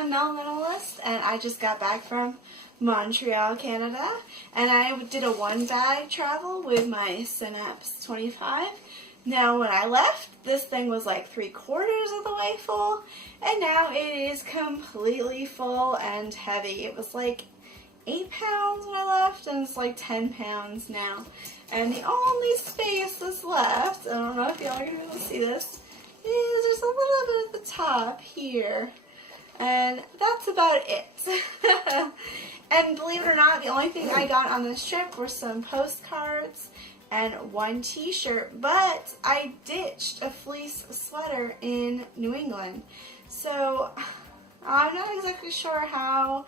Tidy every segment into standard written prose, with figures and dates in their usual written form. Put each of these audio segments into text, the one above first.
a minimalist, and I just got back from Montreal, Canada, and I did a one bag travel with my Synapse 25. Now when I left, this thing was like 3/4 of the way full, and now it is completely full and heavy. It was like 8 pounds when I left, and it's like 10 pounds now. And the only space that's left, I don't know if y'all are going to be able to see this, is there's a little bit at the top here. And that's about it. And believe it or not, the only thing I got on this trip were some postcards and one t-shirt, but I ditched a fleece sweater in New England. So I'm not exactly sure how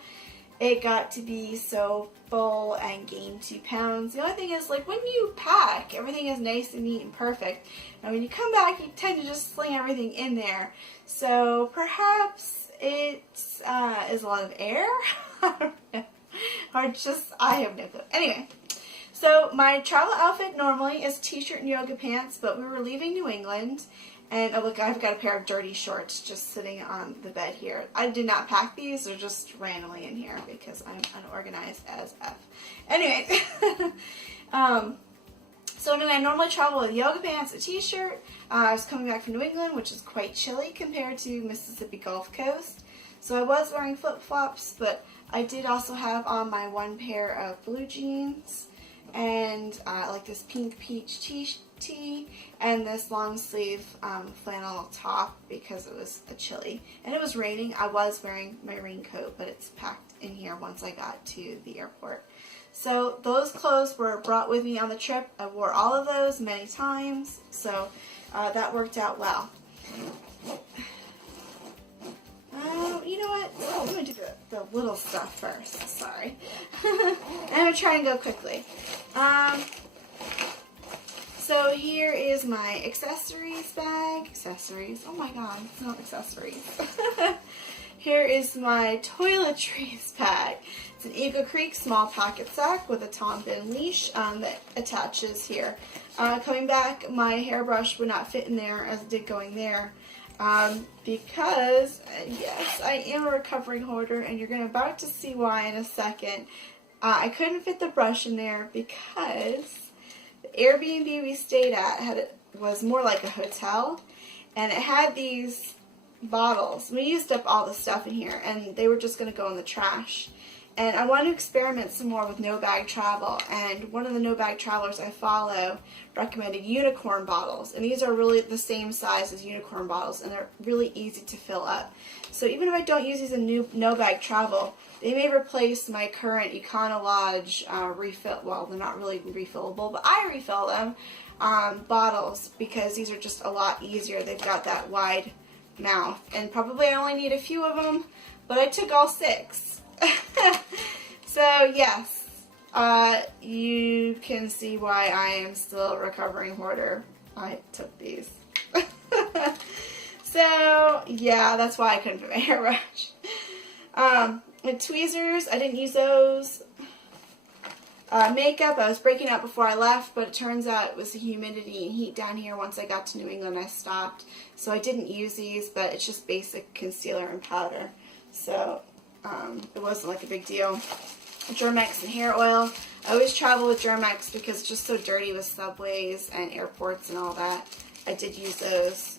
it got to be so full and gained 2 pounds. The only thing is, like, when you pack, everything is nice and neat and perfect. And when you come back, you tend to just sling everything in there. So perhaps it is a lot of air. I don't know. Or just, I have no clue. Anyway, so my travel outfit normally is t-shirt and yoga pants, but we were leaving New England. And oh look, I've got a pair of dirty shorts just sitting on the bed here. I did not pack these, they're just randomly in here because I'm unorganized as F. Anyway, so anyway, I normally travel with yoga pants, a t-shirt. I was coming back from New England, which is quite chilly compared to Mississippi Gulf Coast. So I was wearing flip-flops, but I did also have on my one pair of blue jeans and like this pink peach tee and this long sleeve flannel top because it was chilly and it was raining. I was wearing my raincoat, but it's packed in here once I got to the airport. So those clothes were brought with me on the trip. I wore all of those many times, so that worked out well. You know what? Oh, I'm going to do the little stuff first. Sorry. I'm going to try and go quickly. So here is my accessories bag. Accessories. Oh my god, it's not accessories. Here is my toiletries bag. It's an Eagle Creek small pocket sack with a Tom Bihn leash that attaches here. Coming back, my hairbrush would not fit in there as it did going there. Because, yes, I am a recovering hoarder, and you're about to see why in a second. I couldn't fit the brush in there because the Airbnb we stayed at was more like a hotel, and it had these bottles. We used up all the stuff in here, and they were just going to go in the trash. And I want to experiment some more with no-bag travel, and one of the no-bag travelers I follow recommended unicorn bottles, and these are really the same size as unicorn bottles, and they're really easy to fill up. So even if I don't use these in no-bag travel, they may replace my current Econo Lodge refill, well, they're not really refillable, but I refill them, bottles, because these are just a lot easier. They've got that wide mouth, and probably I only need a few of them, but I took all 6. So yes, you can see why I am still a recovering hoarder. I took these. So yeah, that's why I couldn't fit my hairbrush. And tweezers, I didn't use those. Makeup, I was breaking out before I left, but it turns out it was the humidity and heat down here. Once I got to New England, I stopped. So I didn't use these, but it's just basic concealer and powder. So it wasn't like a big deal. Germex and hair oil. I always travel with Germex because it's just so dirty with subways and airports and all that. I did use those.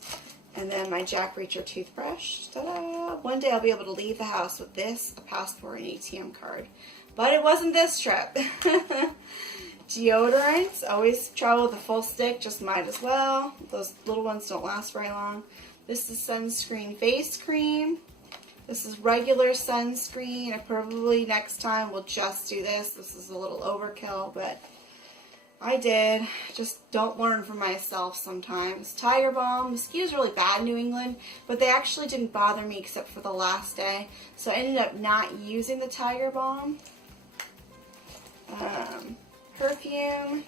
And then my Jack Reacher toothbrush. Ta-da! One day I'll be able to leave the house with this, a passport, and ATM card. But it wasn't this trip. Deodorants. Always travel with a full stick, just might as well. Those little ones don't last very long. This is sunscreen face cream. This is regular sunscreen. I probably next time will just do this. This is a little overkill, but I did. Just don't learn from myself sometimes. Tiger Balm. Mosquitoes are really bad in New England, but they actually didn't bother me except for the last day. So I ended up not using the Tiger Balm. Perfume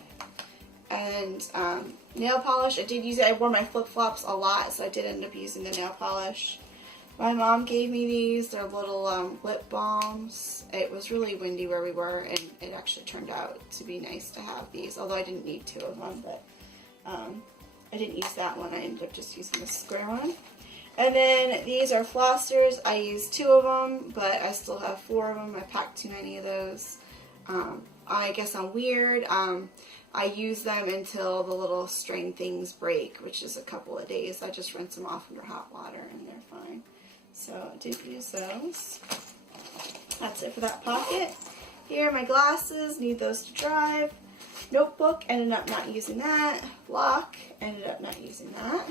and nail polish. I did use it. I wore my flip-flops a lot, so I did end up using the nail polish. My mom gave me these. They're little lip balms. It was really windy where we were, and it actually turned out to be nice to have these, although I didn't need 2 of them, but I didn't use that one. I ended up just using the square one. And then these are flossers. I used 2 of them, but I still have 4 of them. I packed too many of those. I guess I'm weird. I use them until the little string things break, which is a couple of days. I just rinse them off under hot water and they're fine. So I did use those. That's it for that pocket. Here are my glasses. Need those to drive. Notebook, ended up not using that. Block, ended up not using that.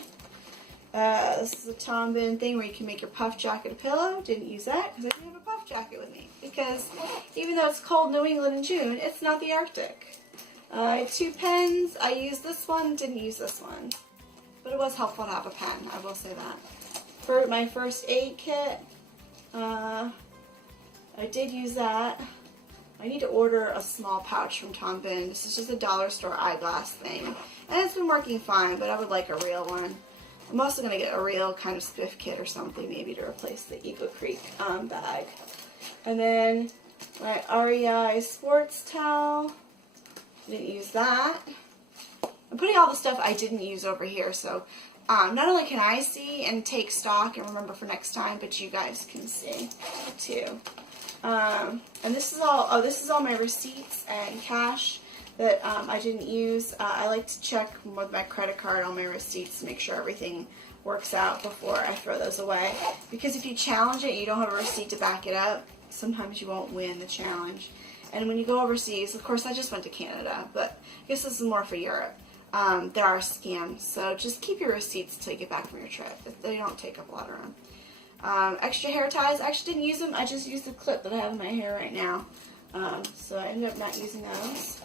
This is a Tom Bihn thing where you can make your puff jacket a pillow. Didn't use that because I didn't have a puff jacket with me. Because even though it's cold in New England in June, it's not the Arctic. I have 2 pens. I used this one, didn't use this one. But it was helpful to have a pen, I will say that. For my first aid kit, I did use that. I need to order a small pouch from Tom Bihn. This is just a dollar store eyeglass thing. And it's been working fine, but I would like a real one. I'm also going to get a real kind of spiff kit or something maybe to replace the Eagle Creek bag. And then my REI sports towel. Didn't use that. I'm putting all the stuff I didn't use over here, so not only can I see and take stock and remember for next time, but you guys can see too. And this is all my receipts and cash that I didn't use. I like to check with my credit card on my receipts to make sure everything works out before I throw those away. Because if you challenge it and you don't have a receipt to back it up, sometimes you won't win the challenge. And when you go overseas, of course I just went to Canada, but I guess this is more for Europe. There are scams, so just keep your receipts until you get back from your trip. They don't take up a lot of room. Extra hair ties, I actually didn't use them. I just used the clip that I have in my hair right now. So I ended up not using those.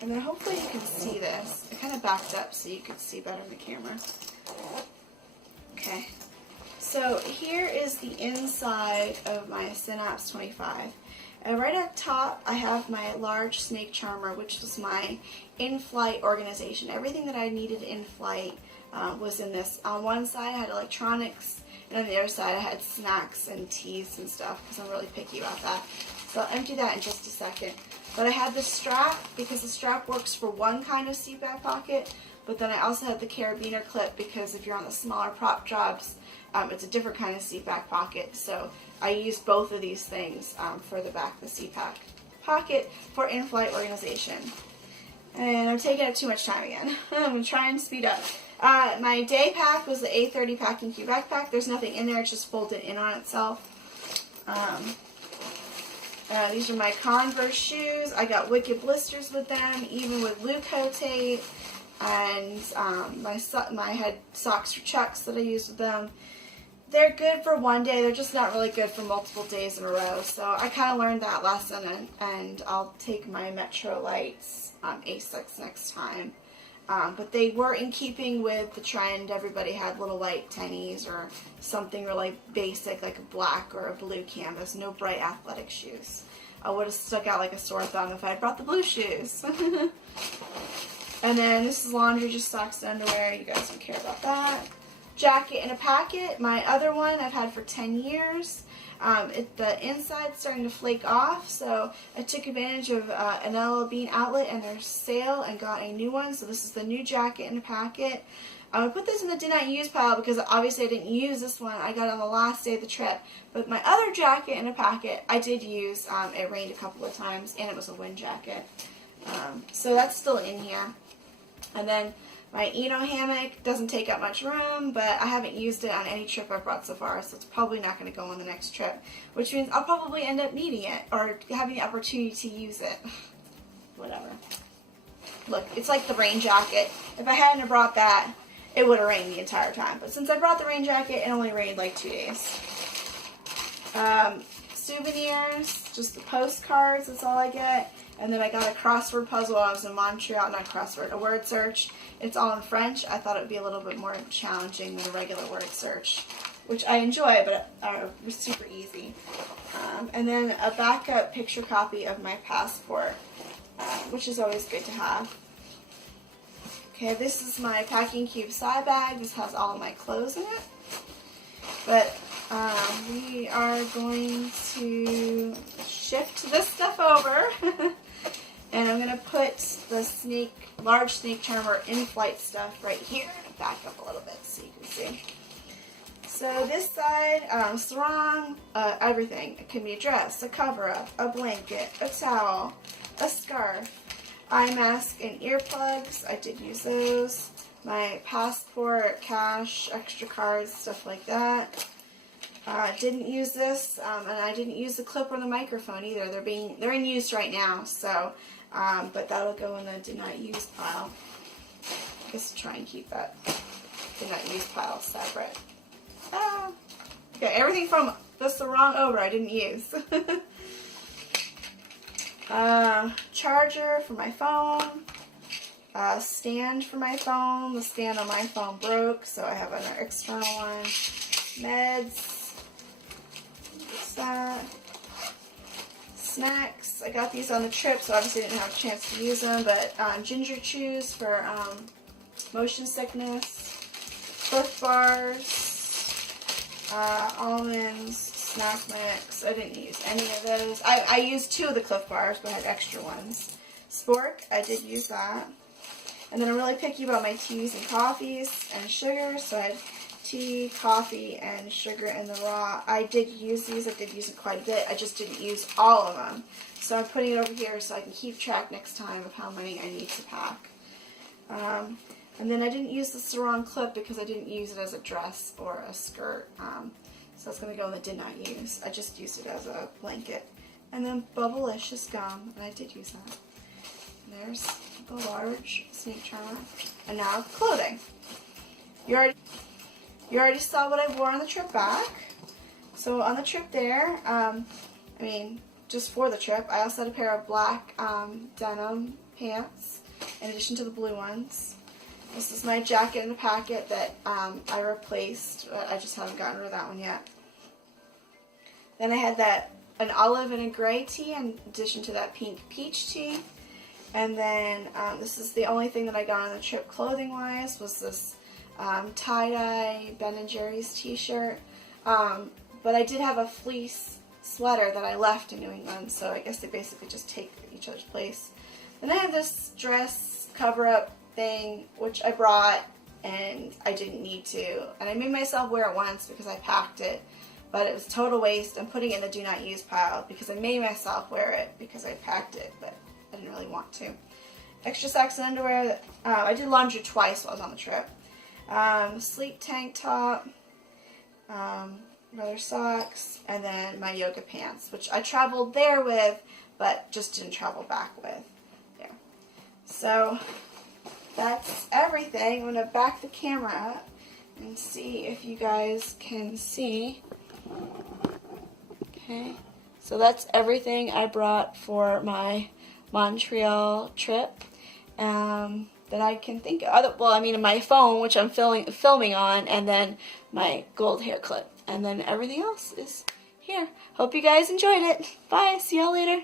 And then hopefully you can see this. I kind of backed up so you could see better in the camera. Okay. So here is the inside of my Synapse 25. And right up top, I have my large snake charmer, which was my in-flight organization. Everything that I needed in flight was in this. On one side, I had electronics, and on the other side, I had snacks and teas and stuff, because I'm really picky about that. So I'll empty that in just a second. But I had the strap, because the strap works for one kind of seat back pocket, but then I also had the carabiner clip, because if you're on the smaller prop jobs, it's a different kind of seat back pocket. So I used both of these things for the back of the seat back pocket for in-flight organization. And I'm taking up too much time again. I'm going to try and speed up. My day pack was the A30 Packing Cube backpack. There's nothing in there. It's just folded in on itself. These are my Converse shoes. I got wicked blisters with them, even with Luco tape. And I had socks for Chucks that I used with them. They're good for one day. They're just not really good for multiple days in a row. So I kind of learned that lesson, and I'll take my Metro Lights Asics next time. But they were in keeping with the trend. Everybody had little white tennies or something really basic like a black or a blue canvas. No bright athletic shoes. I would have stuck out like a sore thumb if I had brought the blue shoes. And then this is laundry, just socks and underwear. You guys don't care about that. Jacket in a packet. My other one I've had for 10 years. The inside's starting to flake off, so I took advantage of an LL Bean outlet and their sale and got a new one. So this is the new jacket in a packet. I'm going to put this in the did not use pile because obviously I didn't use this one. I got it on the last day of the trip. But my other jacket in a packet I did use. It rained a couple of times and it was a wind jacket. So that's still in here. And then my Eno hammock doesn't take up much room, but I haven't used it on any trip I've brought so far, so it's probably not going to go on the next trip, which means I'll probably end up needing it or having the opportunity to use it. Whatever. Look, it's like the rain jacket. If I hadn't brought that, it would have rained the entire time. But since I brought the rain jacket, it only rained like 2 days. Souvenirs, just the postcards, that's all I get. And then I got a crossword puzzle while I was in Montreal, not crossword, a word search. It's all in French. I thought it would be a little bit more challenging than a regular word search, which I enjoy, but it was super easy. And then a backup picture copy of my passport, which is always good to have. Okay, this is my Packing Cube side bag. This has all of my clothes in it. But we are going to shift this stuff over. And I'm going to put the large snake charmer in-flight stuff right here. Back up a little bit so you can see. So this side, sarong, everything. It can be a dress, a cover-up, a blanket, a towel, a scarf, eye mask, and earplugs. I did use those. My passport, cash, extra cards, stuff like that. Didn't use this, and I didn't use the clip or the microphone either. They're in use right now, so but that'll go in the did not use pile. I guess try and keep that did not use pile separate. Okay, everything from the sarong over I didn't use. Charger for my phone. Stand for my phone. The stand on my phone broke, so I have an external one. Meds. What's that? Snacks. I got these on the trip, so obviously I didn't have a chance to use them, but ginger chews for motion sickness. Cliff bars. Almonds, snack mix. I didn't use any of those. I used 2 of the Cliff bars, but I had extra ones. Spork, I did use that. And then I'm really picky about my teas and coffees and sugars, so I had tea, coffee, and sugar in the raw. I did use these. I did use it quite a bit. I just didn't use all of them. So I'm putting it over here so I can keep track next time of how many I need to pack. And then I didn't use the sarong clip because I didn't use it as a dress or a skirt. So it's going to go in the did not use. I just used it as a blanket. And then Bubblicious gum, and I did use that. And there's the large sneak charmer. And now clothing. You already saw what I wore on the trip back. So on the trip there, just for the trip, I also had a pair of black denim pants in addition to the blue ones. This is my jacket in a packet that I replaced, but I just haven't gotten rid of that one yet. Then I had an olive and a gray tee in addition to that pink peach tee. And then this is the only thing that I got on the trip clothing-wise was this tie-dye Ben & Jerry's t-shirt. But I did have a fleece sweater that I left in New England, so I guess they basically just take each other's place. Then I have this dress cover-up thing, which I brought and I didn't need to. And I made myself wear it once because I packed it, but it was total waste. I'm putting it in the do not use pile because I made myself wear it because I packed it, but I didn't really want to. Extra socks and underwear. I did laundry twice while I was on the trip. Sleep tank top, leather socks, and then my yoga pants, which I traveled there with, but just didn't travel back with. There. So that's everything. I'm going to back the camera up and see if you guys can see. Okay. So that's everything I brought for my Montreal trip that I can think of. Well, I mean, my phone, which I'm filming on, and then my gold hair clip. And then everything else is here. Hope you guys enjoyed it. Bye. See y'all later.